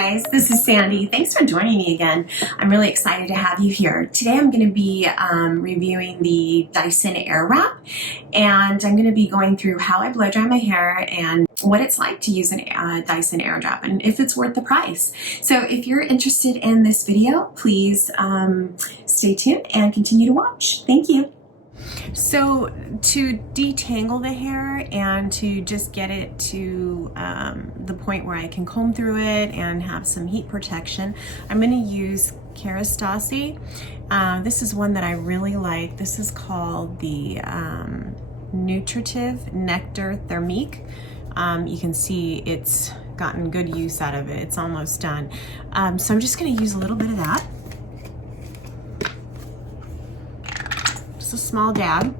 guys, this is Sandy. Thanks for joining me again. I'm really excited to have you here. Today I'm going to be reviewing the Dyson Airwrap, and I'm going to be going through how I blow dry my hair and what it's like to use a Dyson Airwrap and if it's worth the price. So if you're interested in this video, please stay tuned and continue to watch. Thank you. So to detangle the hair and to just get it to the point where I can comb through it and have some heat protection, I'm going to use Kerastase. This is one that I really like. This is called the Nutritive Nectar Thermique. You can see it's gotten good use out of it. It's almost done. So I'm just going to use a little bit of that. A small dab,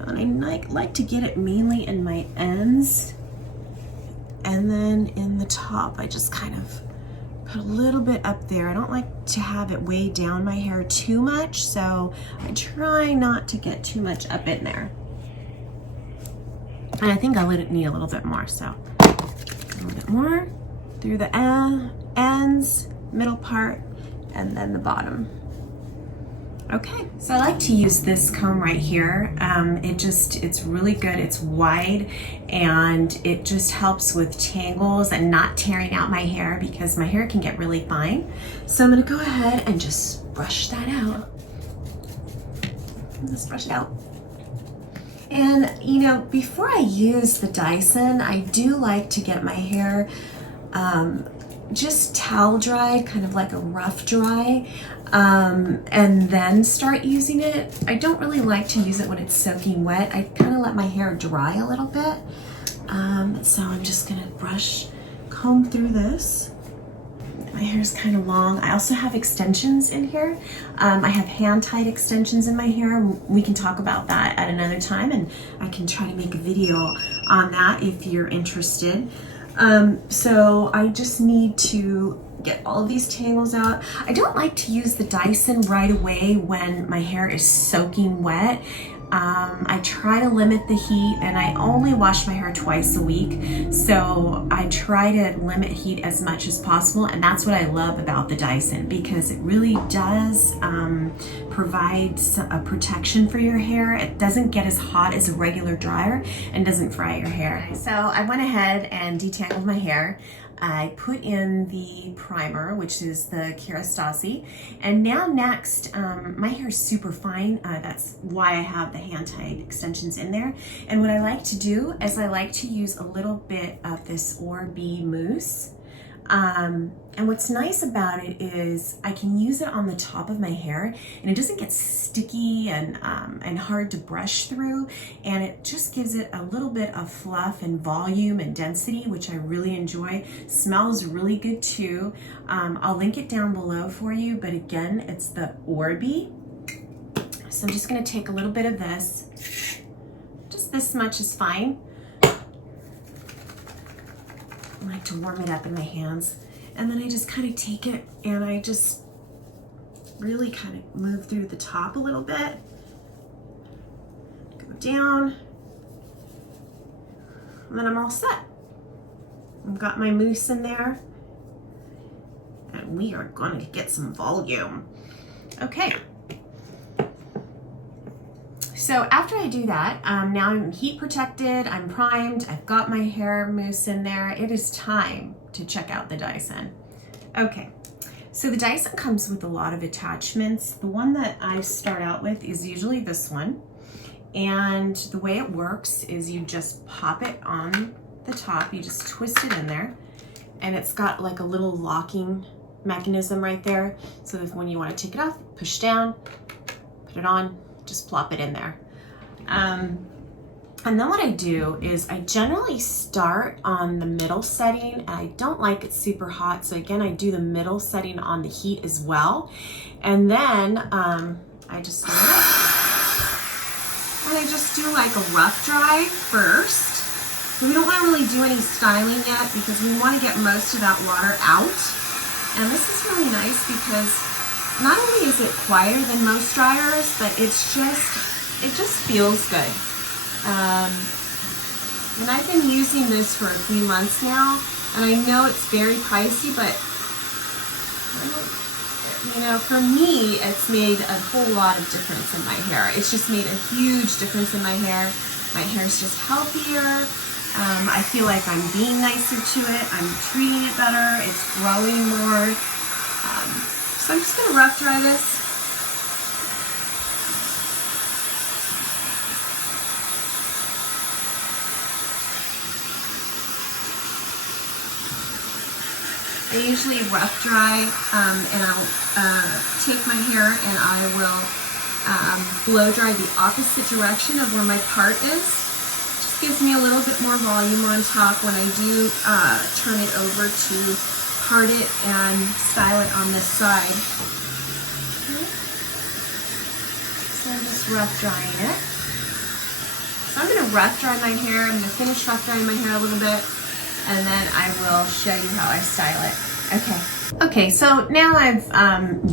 and I like to get it mainly in my ends, and then in the top I just kind of put a little bit up there. I don't like to have it weigh down my hair too much, so I try not to get too much up in there, and I think I would need a little bit more, so a little bit more through the ends, middle part, and then the bottom. Okay, so I like to use this comb right here. It's really good. It's wide, and it just helps with tangles and not tearing out my hair because my hair can get really fine. So I'm gonna go ahead and just brush that out. Just brush it out. And you know, before I use the Dyson, I do like to get my hair just towel dry, kind of like a rough dry, and then start using it. I don't really like to use it when it's soaking wet. I kind of let my hair dry a little bit. So I'm just gonna comb through this. My hair's kind of long. I also have extensions in here. I have hand-tied extensions in my hair. We can talk about that at another time, and I can try to make a video on that if you're interested. So I just need to get all of these tangles out. I don't like to use the Dyson right away when my hair is soaking wet. I try to limit the heat, and I only wash my hair twice a week, so I try to limit heat as much as possible, and that's what I love about the Dyson, because it really does provide a protection for your hair. It doesn't get as hot as a regular dryer and doesn't fry your hair. So I went ahead and detangled my hair. I put in the primer, which is the Kerastase, and now next, my hair is super fine. That's why I have the hand-tied extensions in there. And what I like to do is I like to use a little bit of this Oral-B mousse. And what's nice about it is I can use it on the top of my hair, and it doesn't get sticky and hard to brush through, and it just gives it a little bit of fluff and volume and density, which I really enjoy. Smells really good too. I'll link it down below for you, but again, it's the Oral-B. So I'm just gonna take a little bit of this. Just this much is fine. I like to warm it up in my hands, and then I just kind of take it and I just really kind of move through the top a little bit, go down, and then I'm all set. I've got my mousse in there, and we are going to get some volume. Okay. So after I do that, now I'm heat protected, I'm primed, I've got my hair mousse in there. It is time to check out the Dyson. Okay, so the Dyson comes with a lot of attachments. The one that I start out with is usually this one. And the way it works is you just pop it on the top, you just twist it in there, and it's got like a little locking mechanism right there. So if when you want to take it off, push down, put it on, just plop it in there. And then what I do is I generally start on the middle setting. I don't like it super hot, so again, I do the middle setting on the heat as well. And then I just start it. And I just do like a rough dry first. We don't want to really do any styling yet because we want to get most of that water out. And this is really nice because not only is it quieter than most dryers, but it just feels good. And I've been using this for a few months now, And I know it's very pricey, but you know, for me, it's made a whole lot of difference in my hair. It's just made a huge difference in my hair. My hair's just healthier. I feel like I'm being nicer to it. I'm treating it better. It's growing more. So I'm just gonna rough dry this. I usually rough dry, and I'll take my hair and I will blow dry the opposite direction of where my part is. Just gives me a little bit more volume on top when I do turn it over to part it and style it on this side. Okay. So I'm just rough drying it. So I'm going to rough dry my hair. I'm going to finish rough drying my hair a little bit, and then I will show you how I style it. Okay, so now I've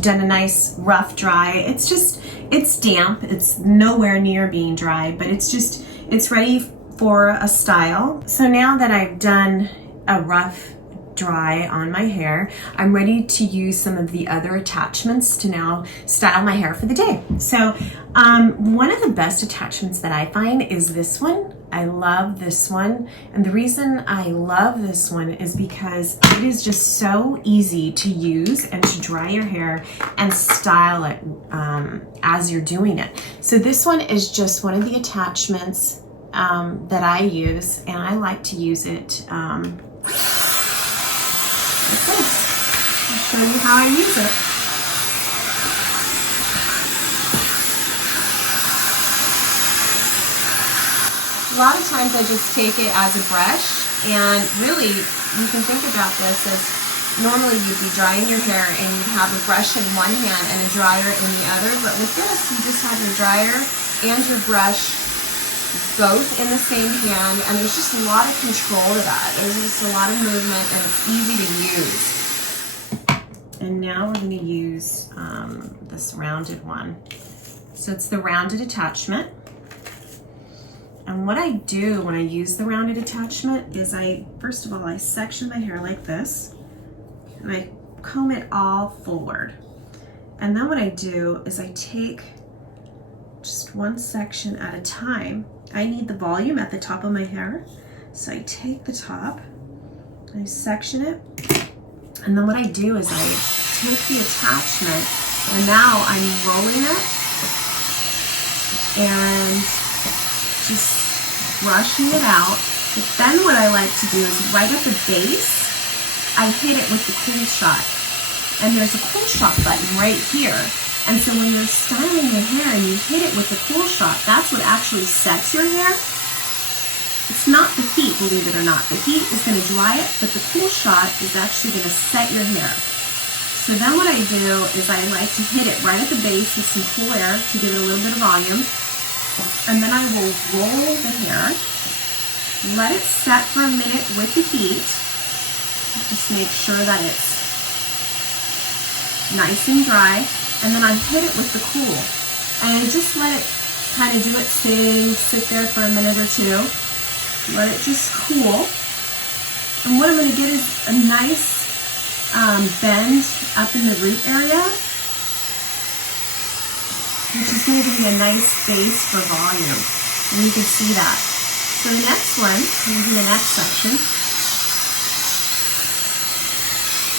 done a nice rough dry. It's damp. It's nowhere near being dry, but it's ready for a style. So now that I've done a rough dry on my hair, I'm ready to use some of the other attachments to now style my hair for the day. So one of the best attachments that I find is this one. I love this one, and the reason I love this one is because it is just so easy to use and to dry your hair and style it as you're doing it. So this one is just one of the attachments that I use, and I like to use it like this. I'll show you how I use it. A lot of times I just take it as a brush, and really you can think about this as normally you'd be drying your hair and you'd have a brush in one hand and a dryer in the other, but with this you just have your dryer and your brush both in the same hand, and there's just a lot of control to that. There's just a lot of movement, and it's easy to use. And now we're going to use this rounded one. So it's the rounded attachment. And what I do when I use the rounded attachment is first of all, I section my hair like this, and I comb it all forward. And then what I do is I take just one section at a time. I need the volume at the top of my hair, so I take the top, I section it, and then what I do is I take the attachment, and now I'm rolling it and just brushing it out. But then what I like to do is right at the base, I hit it with the cool shot. And there's a cool shot button right here. And so when you're styling your hair and you hit it with the cool shot, that's what actually sets your hair. It's not the heat, believe it or not. The heat is going to dry it, but the cool shot is actually going to set your hair. So then what I do is I like to hit it right at the base with some cool air to give it a little bit of volume. And then I will roll the hair, let it set for a minute with the heat. Just make sure that it's nice and dry. And then I hit it with the cool. And I just let it kind of do its thing, sit there for a minute or two. Let it just cool. And what I'm going to get is a nice bend up in the root area, which is going to give me a nice base for volume. And you can see that. So the next one, I'm going to do the next section.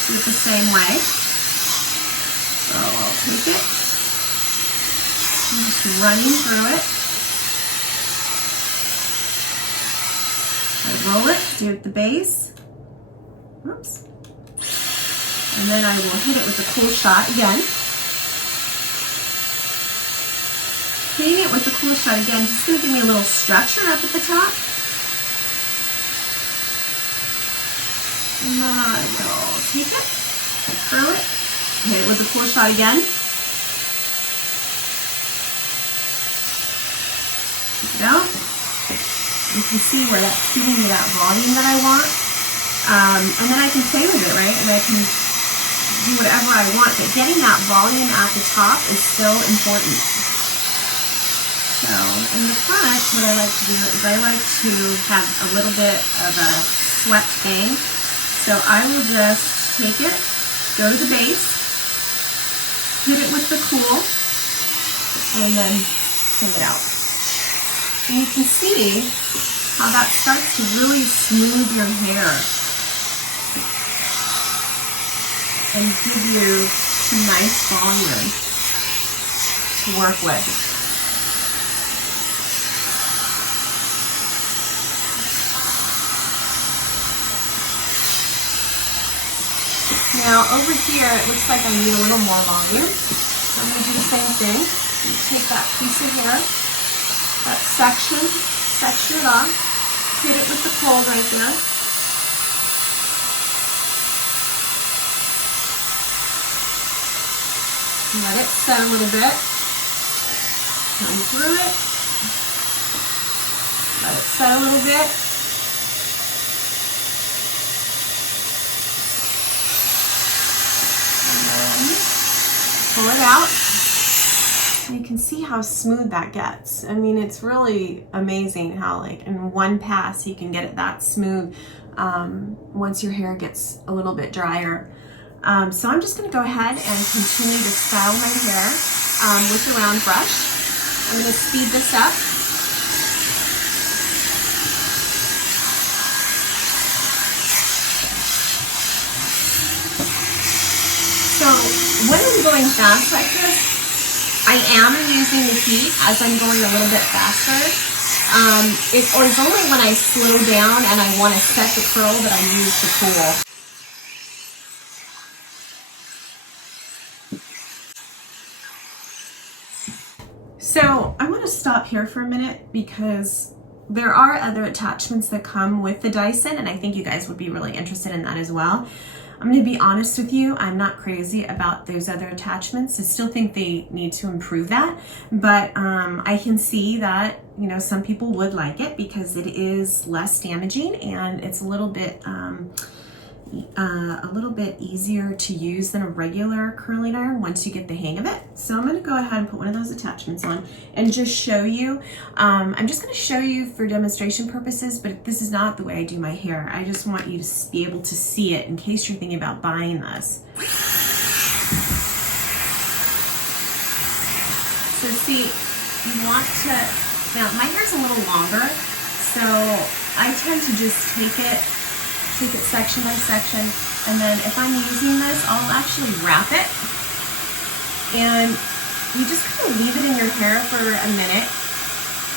Do it the same way. So I'll take it. I'm just running through it. I roll it, do it at the base. Oops. And then I will hit it with a cool shot again. Hitting it with the cool shot again, just going to give me a little structure up at the top. And then I will take it, curl it, hit it with the cool shot again. Take it out. You can see where that's giving me that volume that I want. And then I can play with it, right? And I can do whatever I want, but getting that volume at the top is still important. So in the front, what I like to do is I like to have a little bit of a swept bang. So So I will just take it, go to the base, hit it with the cool, and then pull it out. And you can see how that starts to really smooth your hair and give you some nice volume to work with. Now over here, it looks like I need a little more volume. So I'm going to do the same thing. You take that piece of hair, that section it off, hit it with the cold right there. Let it set a little bit. Come through it. Let it set a little bit. Pull it out. You can see how smooth that gets. I mean, it's really amazing how like in one pass you can get it that smooth once your hair gets a little bit drier. So I'm just going to go ahead and continue to style my hair with the round brush. I'm going to speed this up. So when I'm going fast like this, I am using the heat as I'm going a little bit faster. It's only when I slow down and I want to set the curl that I use the cool. So I want to stop here for a minute because there are other attachments that come with the Dyson, and I think you guys would be really interested in that as well. I'm going to be honest with you, I'm not crazy about those other attachments. I still think they need to improve that, but I can see that, you know, some people would like it because it is less damaging and it's a little bit easier to use than a regular curling iron once you get the hang of it. So I'm going to go ahead and put one of those attachments on and just show you. I'm just going to show you for demonstration purposes, but this is not the way I do my hair. I just want you to be able to see it in case you're thinking about buying this. So see, you want to, now my hair's a little longer, so I tend to just take it section by section, and then if I'm using this, I'll actually wrap it, and you just kind of leave it in your hair for a minute.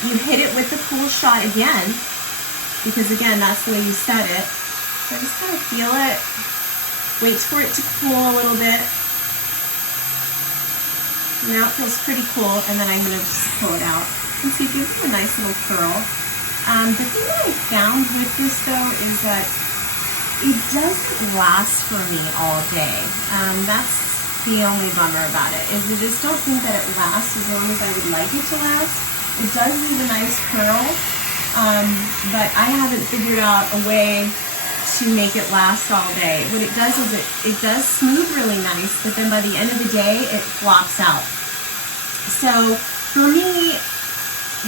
You hit it with the cool shot again, because again, that's the way you set it. So just kind of feel it, wait for it to cool a little bit. Now it feels pretty cool, and then I'm going to just pull it out. And so it gives you a nice little curl. The thing that I found with this though is that it doesn't last for me all day. That's the only bummer about it, is I just don't think that it lasts as long as I would like it to last. It does leave a nice curl, but I haven't figured out a way to make it last all day. What it does is it does smooth really nice, but then by the end of the day, it flops out. So for me,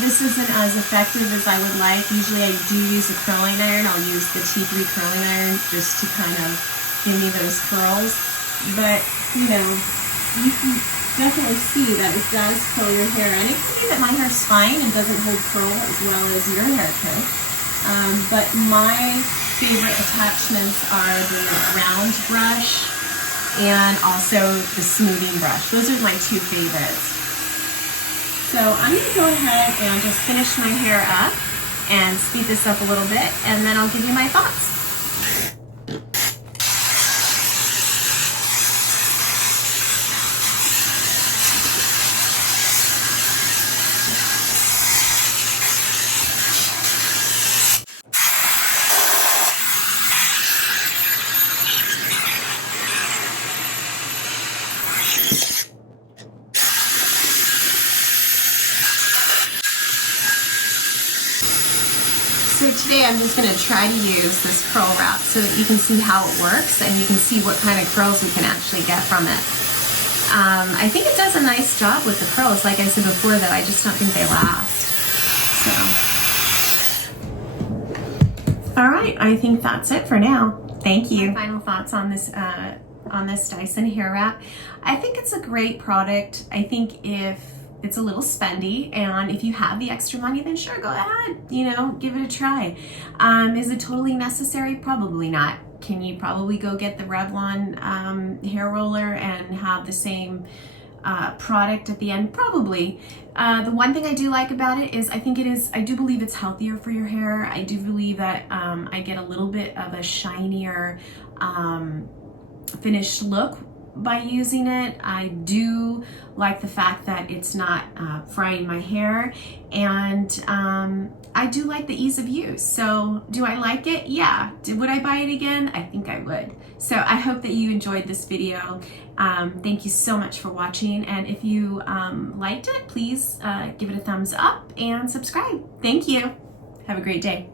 this isn't as effective as I would like. Usually I do use a curling iron. I'll use the T3 curling iron just to kind of give me those curls. But, you know, you can definitely see that it does curl your hair. And it could be that my hair's fine and doesn't hold curl as well as your hair could. But my favorite attachments are the round brush and also the smoothing brush. Those are my two favorites. So I'm going to go ahead and just finish my hair up and speed this up a little bit, and then I'll give you my thoughts. So today I'm just going to try to use this curl wrap so that you can see how it works and you can see what kind of curls we can actually get from it. I think it does a nice job with the curls. Like I said before, though, I just don't think they last. So, all right, I think that's it for now. Thank you. My final thoughts on this Dyson Airwrap. I think it's a great product. I think if it's a little spendy, and if you have the extra money, then sure, go ahead, you know, give it a try. Is it totally necessary? Probably not. Can you probably go get the Revlon hair roller and have the same product at the end? Probably. The one thing I do like about it is I do believe it's healthier for your hair. I do believe that I get a little bit of a shinier finished look by using it. I do like the fact that it's not frying my hair, and I do like the ease of use. So do I like it? Yeah. Would I buy it again? I think I would. So I hope that you enjoyed this video. Thank you so much for watching, and if you liked it, please give it a thumbs up and subscribe. Thank you. Have a great day.